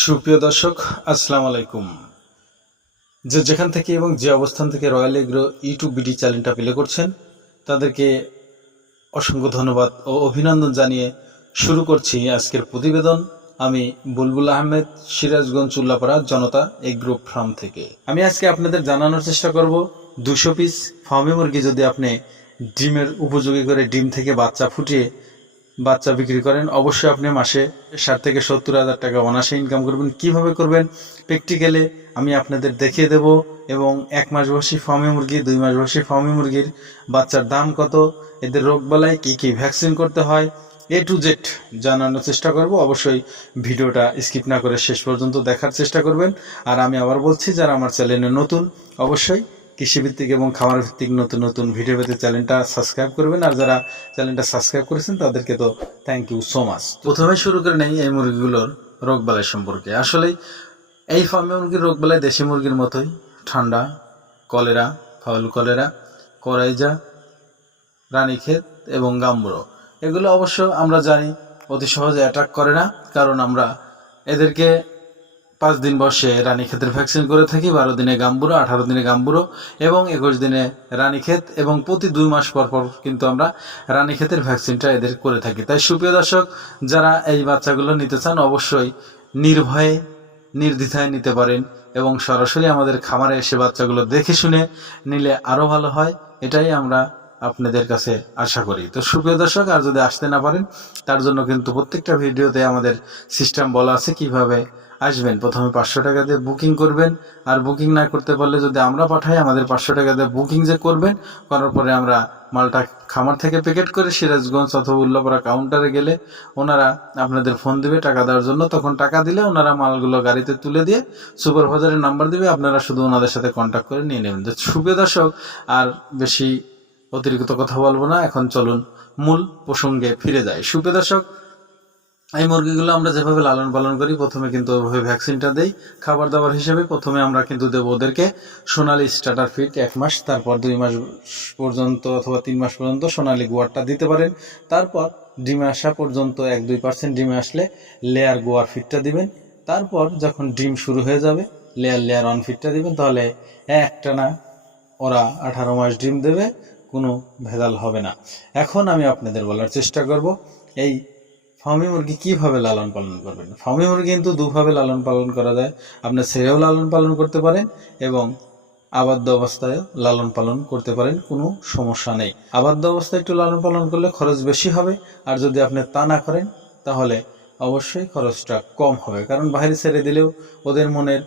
সুপ্রিয় দর্শক, আসসালামু আলাইকুম। যেখান থেকে এবং যে অবস্থান থেকে রয়্যাল এগ্রো ইউটিউব ভিডিও চ্যানেলটা প্লে করছেন তাদেরকে অসংখ্য ধন্যবাদ ও অভিনন্দন জানিয়ে শুরু করছি আজকের প্রতিবেদন। আমি বুলবুল আহমেদ, সিরাজগঞ্জ চুল্লাপাড়া জনতা এগ্রো ফার্ম থেকে। আমি আজকে আপনাদের জানানোর চেষ্টা করব 200 পিস ফার্মি মুরগি যদি আপনি ডিমের উপযোগী করে ডিম থেকে বাচ্চা ফুটিয়ে বাচ্চা বিক্রি করেন, অবশ্যই আপনি মাসে 60 থেকে 70 হাজার টাকা অনায়াসে ইনকাম করবেন। কিভাবে করবেন প্র্যাকটিক্যালি আমি আপনাদের দেখিয়ে দেব, এবং 1 মাস বয়সী ফার্মি মুরগি, 2 মাস বয়সী ফার্মি মুরগির বাচ্চার দাম কত, এদের রোগবালাই কী কী ভ্যাকসিন করতে হয়, A to Z জানানোর চেষ্টা করব। অবশ্যই ভিডিওটা স্কিপ না করে শেষ পর্যন্ত দেখার চেষ্টা করবেন। আর আমি আবার বলছি, যারা আমার চ্যানেলে নতুন অবশ্যই কৃষিভিত্তিক এবং খামার ভিত্তিক নতুন নতুন ভিডিও পেতে চ্যানেলটা সাবস্ক্রাইব করবেন। আর যারা চ্যানেলটা সাবস্ক্রাইব করেছেন তাদেরকে তো থ্যাংক ইউ সো মাচ। প্রথমে শুরু করে নেই এই মুরগিগুলোর রোগবালাই সম্পর্কে। আসলে এই ফার্মি মুরগির রোগবালাই দেশি মুরগির মতোই, ঠান্ডা, cholera, fowl cholera, coryza, Ranikhet এবং গাম্বুরো, এগুলো অবশ্য আমরা জানি অতি সহজে অ্যাটাক করে না, কারণ আমরা এদেরকে 5 দিন বয়সে রানীক্ষেতের ভ্যাকসিন করে থাকি, 12 দিনে গাম্বুরো, 18 দিনে গাম্বুরো এবং 21 দিনে রানীক্ষেত, এবং প্রতি 2 মাস পর পর কিন্তু আমরা রানীক্ষেতের ভ্যাকসিনটা এদের করে থাকি। তাই সুপ্রিয় দর্শক, যারা এই বাচ্চাগুলো নিতে চান অবশ্যই নির্ভয়ে নির্দ্বিধায় নিতে পারেন, এবং সরাসরি আমাদের খামারে এসে বাচ্চাগুলো দেখে শুনে নিলে আরও ভালো হয়, এটাই আমরা আপনাদের কাছে আশা করি। তো সুপ্রিয় দর্শক, আর যদি আসতে না পারেন তার জন্য কিন্তু প্রত্যেকটা ভিডিওতে আমাদের সিস্টেম বলা আছে কিভাবে আসবেন। প্রথমে 500 টাকা দিয়ে বুকিং করবেন, আর বুকিং না করতে পারলে যদি আমরা পাঠাই, আমাদের 500 টাকা দিয়ে বুকিং যে করবেন, করার পরে আমরা মালটা খামার থেকে প্যাকেট করে সিরাজগঞ্জ অথবা উল্লাপাড়া কাউন্টারে গেলে ওনারা আপনাদের ফোন দিবে টাকা দেওয়ার জন্য। তখন টাকা দিলে ওনারা মালগুলো গাড়িতে তুলে দিয়ে সুপারভাইজারের নাম্বার দিবে, আপনারা শুধু ওনাদের সাথে কন্ট্যাক্ট করে নিয়ে নেবেন। তো সুপ্রিয় দর্শক, আর বেশি অতিরিক্ত কথা বলবো না, এখন চলুন মূল প্রসঙ্গে ফিরে যাই। সুপ্রিয় দর্শক, এই মুরগিগুলো আমরা যেভাবে লালন পালন করি, প্রথমে কিন্তু ওইভাবে ভ্যাকসিনটা দেই খাবার দাবার হিসেবে। প্রথমে আমরা কিন্তু দেবো ওদেরকে সোনালি স্টার্টার ফিট 1 মাস, তারপর 2 মাস পর্যন্ত অথবা 3 মাস পর্যন্ত সোনালি গোয়ারটা দিতে পারেন। তারপর ডিমে আসা পর্যন্ত 1-2% ডিমে আসলে লেয়ার গোয়ার ফিটটা দিবেন। তারপর যখন ডিম শুরু হয়ে যাবে লেয়ার অন ফিটটা দিবেন, তাহলে একটানা ওরা 18 মাস ডিম দেবে, কোনো ভেজাল হবে না। এখন আমি আপনাদের বলার চেষ্টা করব এই ফার্মি মুরগি কীভাবে লালন পালন করবেন। ফার্মি মুরগি কিন্তু দুভাবে লালন পালন করা যায়। আপনি ছেড়েও লালন পালন করতে পারেন এবং আবদ্ধ অবস্থায় লালন পালন করতে পারেন, কোনো সমস্যা নেই। আবদ্ধ অবস্থায় একটু লালন পালন করলে খরচ বেশি হবে, আর যদি আপনি তা না করেন তাহলে অবশ্যই খরচটা কম হবে, কারণ বাইরে ছেড়ে দিলেও ওদের মনের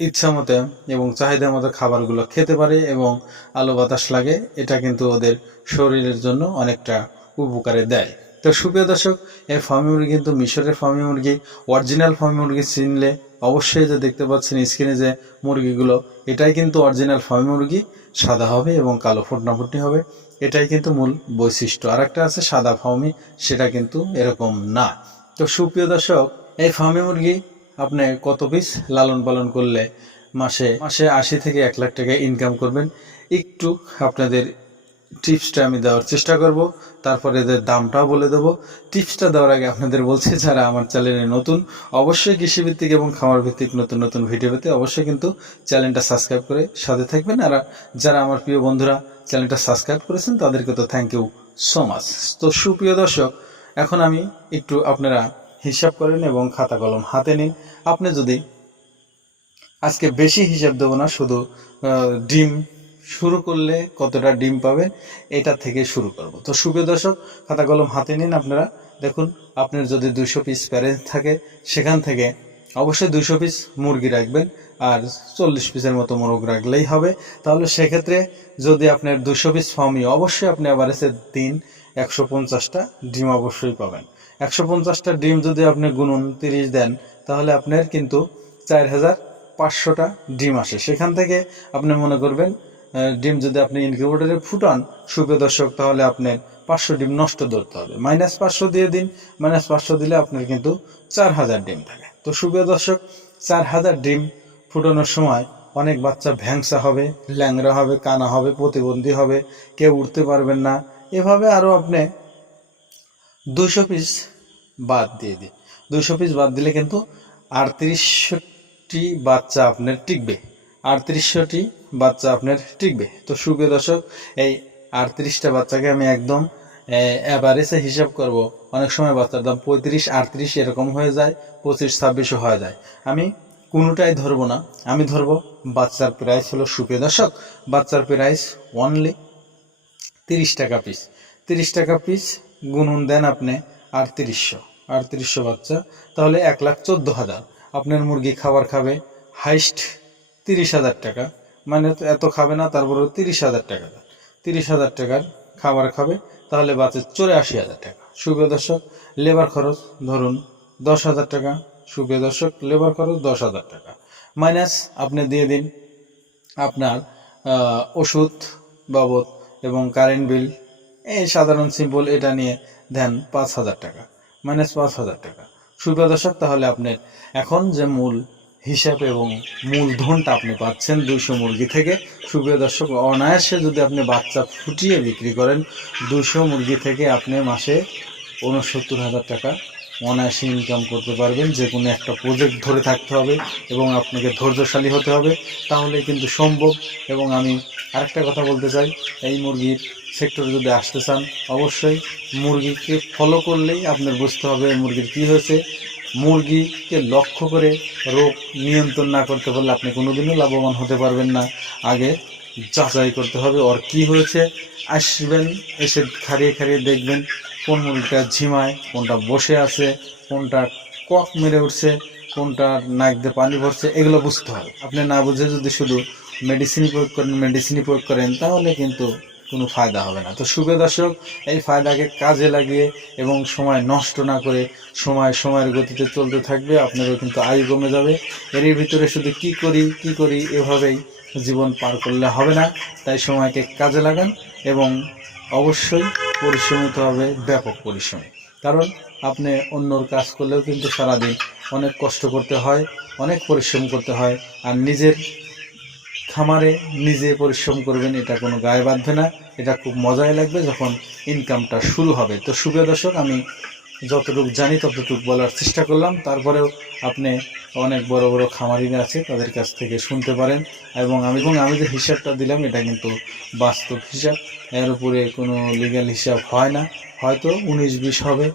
ইচ্ছা মতো এবং চাহিদা মতো খাবারগুলো খেতে পারে এবং আলো বাতাস লাগে, এটা কিন্তু ওদের শরীরের জন্য অনেকটা উপকারে দেয়। তো সুপ্রিয় দর্শক, এই ফার্মি মুরগি কিন্তু মিশরের ফার্মি মুরগি। অরিজিনাল ফার্মি মুরগি চিনলে অবশ্যই যে দেখতে পাচ্ছেন স্ক্রিনে যে মুরগিগুলো, এটাই কিন্তু অরিজিনাল ফার্মি মুরগি। সাদা হবে এবং কালো ফুটনাফুটনি হবে, এটাই কিন্তু মূল বৈশিষ্ট্য। আর একটা আছে সাদা ফার্মি, সেটা কিন্তু এরকম না। তো সুপ্রিয় দর্শক, এই ফার্মি মুরগি আপনি কত পিস লালন পালন করলে মাসে 80 থেকে 1 লাখ টাকা ইনকাম করবেন, একটু আপনাদের টিপসটা আমি দেওয়ার চেষ্টা করব, তারপরে এদের দামটাও বলে দেবো। টিপসটা দেওয়ার আগে আপনাদের বলছি, যারা আমার চ্যানেলে নতুন অবশ্যই কৃষিভিত্তিক এবং খামার ভিত্তিক নতুন নতুন ভিডিও পেতে অবশ্যই কিন্তু চ্যানেলটা সাবস্ক্রাইব করে সাথে থাকবেন। আর যারা আমার প্রিয় বন্ধুরা চ্যানেলটা সাবস্ক্রাইব করেছেন তাদেরকে তো থ্যাংক ইউ সো মাচ। তো সুপ্রিয় দর্শক, এখন আমি একটু আপনারা হিসাব করেন এবং খাতা কলম হাতে নিন। আপনি যদি আজকে বেশি হিসাব দেবো না, শুধু ডিম শুরু করলে কতটা ডিম পাবেন এটা থেকে শুরু করব। তো সুপ্রিয় দর্শক, খাতা কলম হাতে নিন। আপনারা দেখুন, আপনার যদি 200 পিস প্যারেন্ট থাকে, সেখান থেকে অবশ্যই 200 পিস মুরগি রাখবেন, আর 40 পিসের মতো মোরগ রাখলেই হবে। তাহলে সেক্ষেত্রে যদি আপনার 200 পিস ফার্মি, অবশ্যই আপনি অ্যাভারেজে দিন 150টা ডিম অবশ্যই পাবেন। 150টা ডিম যদি আপনি গুনুন 30 দেন, তাহলে আপনার কিন্তু 4500টা ডিম আসে। সেখান থেকে আপনি মনে করবেন ডিম যদি আপনি ইনকিউবেটরে ফুটান সুপ্রিয় দর্শক, তাহলে আপনার 500 ডিম নষ্ট ধরতে হবে। -500 দিয়ে দিন, -500 দিলে আপনার কিন্তু 4000 ডিম থাকে। তো সুপ্রিয় দর্শক, 4000 ডিম ফুটানোর সময় অনেক বাচ্চা ভ্যাংসা হবে, ল্যাংড়া হবে, কানা হবে, প্রতিবন্ধী হবে, কেউ উঠতে পারবেন না। এভাবে আরও আপনি 200 পিস বাদ দিয়ে দিন। 200 পিস বাদ দিলে কিন্তু 38টি বাচ্চা আপনার টিকবে, 3800টি বাচ্চা আপনার টিকবে। তো সুপ্রিয় দর্শক, এই 38টা বাচ্চাকে আমি একদম অ্যাভারেজে হিসাব করব। অনেক সময় বাচ্চার দাম 35, 38 এরকম হয়ে যায়, 25, 26 হয়ে যায়। আমি কোনোটাই ধরবো না, আমি ধরবো বাচ্চার প্রাইস হলো, সুপ্রিয় দর্শক, বাচ্চার প্রাইস অনলি 30 টাকা পিস। 30 টাকা পিস গুনুন দেন আপনি 3800 বাচ্চা, তাহলে 1,14,000। আপনার মুরগি খাবার খাবে হাইস্ট 30,000 টাকা, মানে এত খাবে না, তারপরে 30,000 টাকা, 30,000 টাকার খাবার খাবে, তাহলে বাঁচে 84,000 টাকা। সুপ্রিয় দর্শক, লেবার খরচ ধরুন 10,000 টাকা। সুপ্রিয় দর্শক, লেবার খরচ 10,000 টাকা মাইনাস আপনি দিয়ে দিন আপনার ওষুধ বাবদ এবং কারেন্ট বিল, এই সাধারণ সিম্পল, এটা নিয়ে দেন 5,000 টাকা, মাইনাস 5,000 টাকা। সুপ্রিয় দর্শক, তাহলে আপনার এখন যে মূল হিসাব এবং মূলধনটা আপনি পাচ্ছেন 200 মুরগি থেকে। সুপ্রিয় দর্শক, অনায়াসে যদি আপনি বাচ্চা ফুটিয়ে বিক্রি করেন, 200 মুরগি থেকে আপনি মাসে 69,000 টাকা অনায়াসে ইনকাম করতে পারবেন। যে কোনো একটা প্রজেক্ট ধরে থাকতে হবে এবং আপনাকে ধৈর্যশালী হতে হবে, তাহলে কিন্তু সম্ভব। এবং আমি আরেকটা কথা বলতে চাই, এই মুরগির সেক্টরে যদি আসতে চান, অবশ্যই মুরগিকে ফলো করলেই আপনার বুঝতে হবে মুরগির কী হয়েছে। মুরগিকে লক্ষ্য করে রোগ নিয়ন্ত্রণ না করতে পারলে আপনি কোনোদিনও লাভবান হতে পারবেন না। আগে যাচাই করতে হবে ওর কী হয়েছে। আসবেন, এসে খাড়িয়ে খাড়িয়ে দেখবেন কোন মুরগিটা ঝিমায়, কোনটা বসে আছে, কোনটা কক মেরে উঠছে, কোনটা নাক দিয়ে পানি ভরছে, এগুলো বুঝতে হবে। আপনি না বুঝে যদি শুধু মেডিসিন প্রয়োগ করেন তাহলে কিন্তু কোনো ফায়দা হবে না। তো সুপ্রিয় দর্শক, এই ফায়দাকে কাজে লাগিয়ে এবং সময় নষ্ট না করে সময়ের গতিতে চলতে থাকবে, আপনারও কিন্তু আয়ু কমে যাবে। এর ভিতরে শুধু কি করি এভাবেই জীবন পার করলে হবে না। তাই সময়কে কাজে লাগান এবং অবশ্যই পরিশ্রমিত হবে, ব্যাপক পরিশ্রমী। কারণ আপনি অন্যর কাজ করলেও কিন্তু সারাদিন অনেক কষ্ট করতে হয়, অনেক পরিশ্রম করতে হয়। আর নিজের খামারে নিজে পরিশ্রম করবেন, এটা কোনো গায়ে বাঁধবে না। এটা খুব মজাই লাগবে যখন ইনকামটা শুরু হবে। তো সুপ্রিয় দর্শক, আমি যতটুকু জানি ততটুকু বলার চেষ্টা করলাম। তারপরেও আপনি অনেক বড় বড় খামারিরা আছে, তাদের কাছ থেকে শুনতে পারেন। এবং আমি যে হিসাবটা দিলাম এটা কিন্তু বাস্তব হিসাব, এর উপরে কোনো লিগ্যাল হিসাব হয় না। হয়তো 19-20 হবে,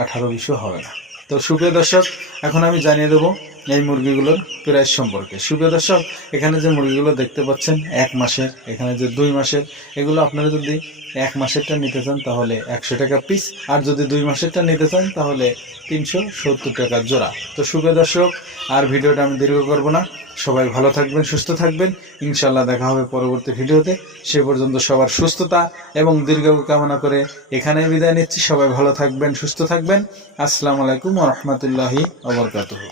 18-20 হবে না। তো সুপ্রিয় দর্শক, এখন আমি জানিয়ে দেবো এই মুরগিগুলোর প্রাইস সম্পর্কে। সুপ্রিয় দর্শক, এখানে যে মুরগিগুলো দেখতে পাচ্ছেন 1 মাসের, এখানে যে 2 মাসের, এগুলো আপনারা যদি 1 মাসেরটা নিতে চান তাহলে 100 টাকা পিস, আর যদি 2 মাসেরটা নিতে চান তাহলে 370 টাকা জোড়া। তো সুপ্রিয় দর্শক, আর ভিডিওটা আমি দীর্ঘ করব না। সবাই ভালো থাকবেন, সুস্থ থাকবেন। ইনশাল্লাহ দেখা হবে পরবর্তী ভিডিওতে। সে পর্যন্ত সবার সুস্থতা এবং দীর্ঘায়ু কামনা করে এখানেই বিদায় নিচ্ছি। সবাই ভালো থাকবেন, সুস্থ থাকবেন। আসসালামু আলাইকুম ওয়া রাহমাতুল্লাহি ওয়া বারাকাতুহু।